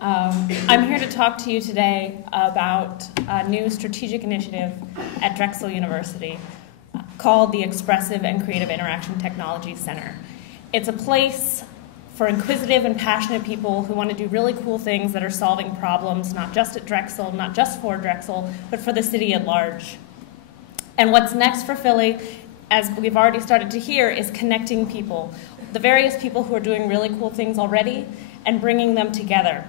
I'm here to talk to you today about a new strategic initiative at Drexel University called the Expressive and Creative Interaction Technology Center. It's a place for inquisitive and passionate people who want to do really cool things that are solving problems, not just at Drexel, not just for Drexel, but for the city at large. And what's next for Philly, as we've already started to hear, is connecting people, the various people who are doing really cool things already, and bringing them together.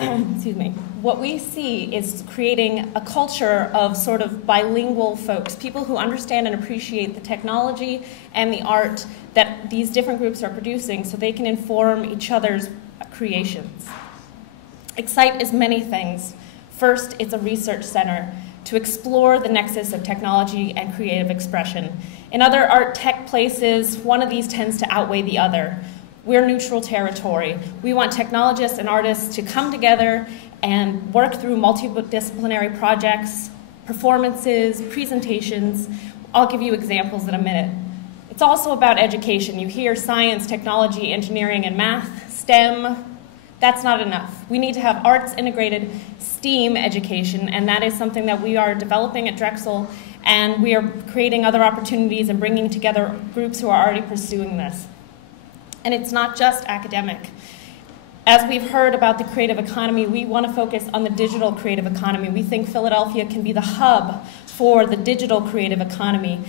Excuse me. What we see is creating a culture of sort of bilingual folks, people who understand and appreciate the technology and the art that these different groups are producing so they can inform each other's creations. Excite is many things. First, it's a research center to explore the nexus of technology and creative expression. In other art tech places, one of these tends to outweigh the other. We're neutral territory. We want technologists and artists to come together and work through multidisciplinary projects, performances, presentations. I'll give you examples in a minute. It's also about education. You hear science, technology, engineering, and math, STEM. That's not enough. We need to have arts integrated STEAM education, and that is something that we are developing at Drexel, and we are creating other opportunities and bringing together groups who are already pursuing this. And it's not just academic. As we've heard about the creative economy, we want to focus on the digital creative economy. We think Philadelphia can be the hub for the digital creative economy.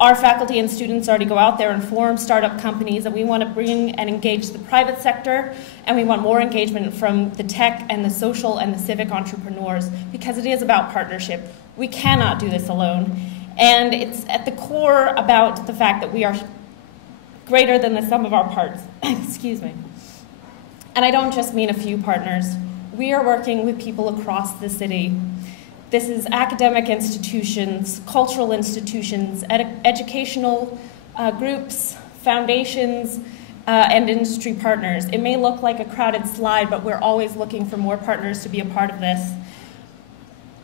Our faculty and students already go out there and form startup companies, and we want to bring and engage the private sector, and we want more engagement from the tech and the social and the civic entrepreneurs, because it is about partnership. We cannot do this alone. And it's at the core about the fact that we are greater than the sum of our parts. Excuse me. And I don't just mean a few partners. We are working with people across the city. This is academic institutions, cultural institutions, educational groups, foundations, and industry partners. It may look like a crowded slide, but we're always looking for more partners to be a part of this.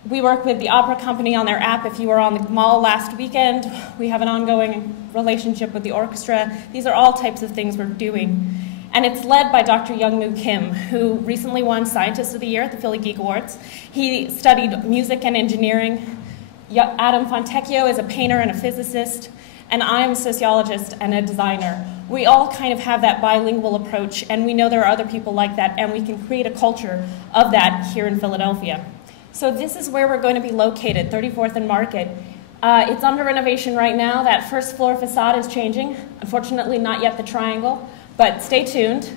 We work with the Opera Company on their app. If you were on the mall last weekend, we have an ongoing relationship with the orchestra. These are all types of things we're doing. And it's led by Dr. Youngmoo Kim, who recently won Scientist of the Year at the Philly Geek Awards. He studied music and engineering. Adam Fontecchio is a painter and a physicist. And I'm a sociologist and a designer. We all kind of have that bilingual approach, and we know there are other people like that, and we can create a culture of that here in Philadelphia. So this is where we're going to be located, 34th and Market. It's under renovation right now. That first floor facade is changing. Unfortunately, not yet the triangle, but stay tuned.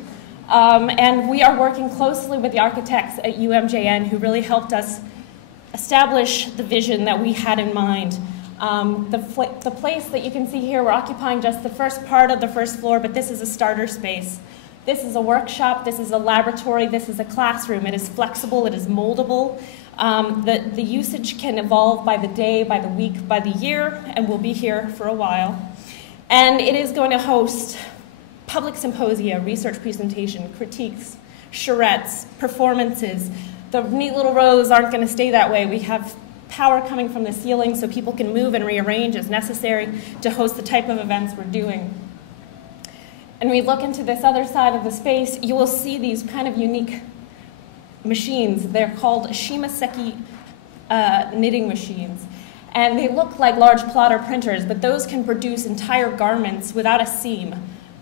And we are working closely with the architects at UMJN who really helped us establish the vision that we had in mind. The place that you can see here, we're occupying just the first part of the first floor, but this is a starter space. This is a workshop, this is a laboratory, this is a classroom. It is flexible, it is moldable. The usage can evolve by the day, by the week, by the year, and we'll be here for a while. And it is going to host public symposia, research presentation, critiques, charrettes, performances. The neat little rows aren't going to stay that way. We have power coming from the ceiling so people can move and rearrange as necessary to host the type of events we're doing. And we look into this other side of the space, you will see these kind of unique machines. They're called Shimaseki knitting machines. And they look like large plotter printers, but those can produce entire garments without a seam.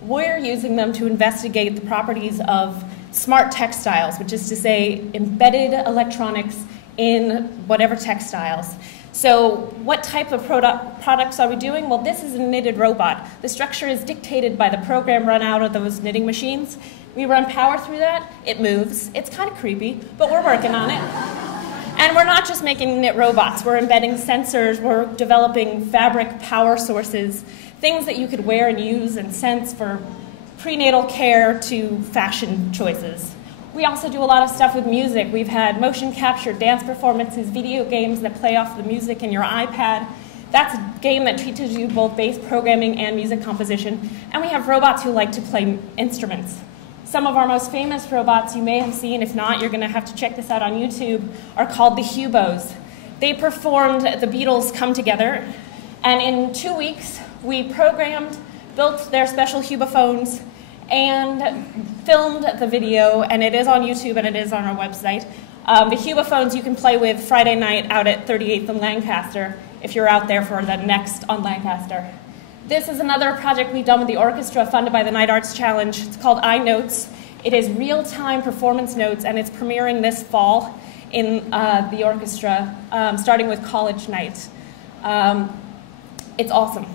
We're using them to investigate the properties of smart textiles, which is to say embedded electronics in whatever textiles. So what type of products are we doing? Well, this is a knitted robot. The structure is dictated by the program run out of those knitting machines. We run power through that, it moves. It's kind of creepy, but we're working on it. And we're not just making knit robots, we're embedding sensors, we're developing fabric power sources, things that you could wear and use and sense for prenatal care to fashion choices. We also do a lot of stuff with music. We've had motion capture, dance performances, video games that play off the music in your iPad. That's a game that teaches you both bass programming and music composition. And we have robots who like to play instruments. Some of our most famous robots you may have seen, if not, you're going to have to check this out on YouTube, are called the Hubos. They performed The Beatles' Come Together, and in 2 weeks, we programmed, built their special Hubophones, and filmed the video, and it is on YouTube and it is on our website. The Hubophones you can play with Friday night out at 38th and Lancaster if you're out there for the next on Lancaster. This is another project we've done with the orchestra funded by the Night Arts Challenge. It's called iNotes. It is real-time performance notes, and it's premiering this fall in the orchestra, starting with college night. It's awesome.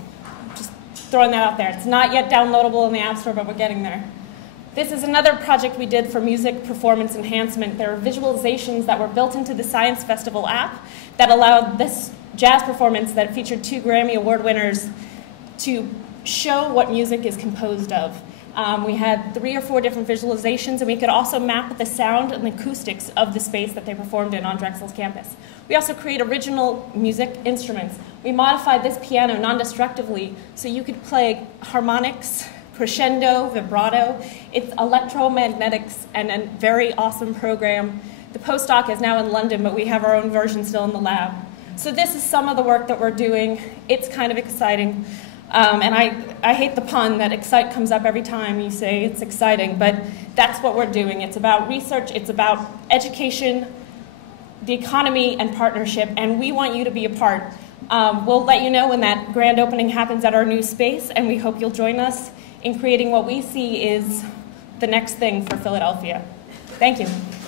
Just throwing that out there. It's not yet downloadable in the App Store, but we're getting there. This is another project we did for music performance enhancement. There are visualizations that were built into the Science Festival app that allowed this jazz performance that featured 2 Grammy Award winners to show what music is composed of. We had 3 or 4 different visualizations, and we could also map the sound and acoustics of the space that they performed in on Drexel's campus. We also create original music instruments. We modified this piano non-destructively so you could play harmonics, crescendo, vibrato. It's electromagnetics and a very awesome program. The postdoc is now in London, but we have our own version still in the lab. So this is some of the work that we're doing. It's kind of exciting. And I hate the pun that excite comes up every time you say it's exciting, but that's what we're doing. It's about research, it's about education, the economy, and partnership, and we want you to be a part. We'll let you know when that grand opening happens at our new space, and we hope you'll join us in creating what we see is the next thing for Philadelphia. Thank you.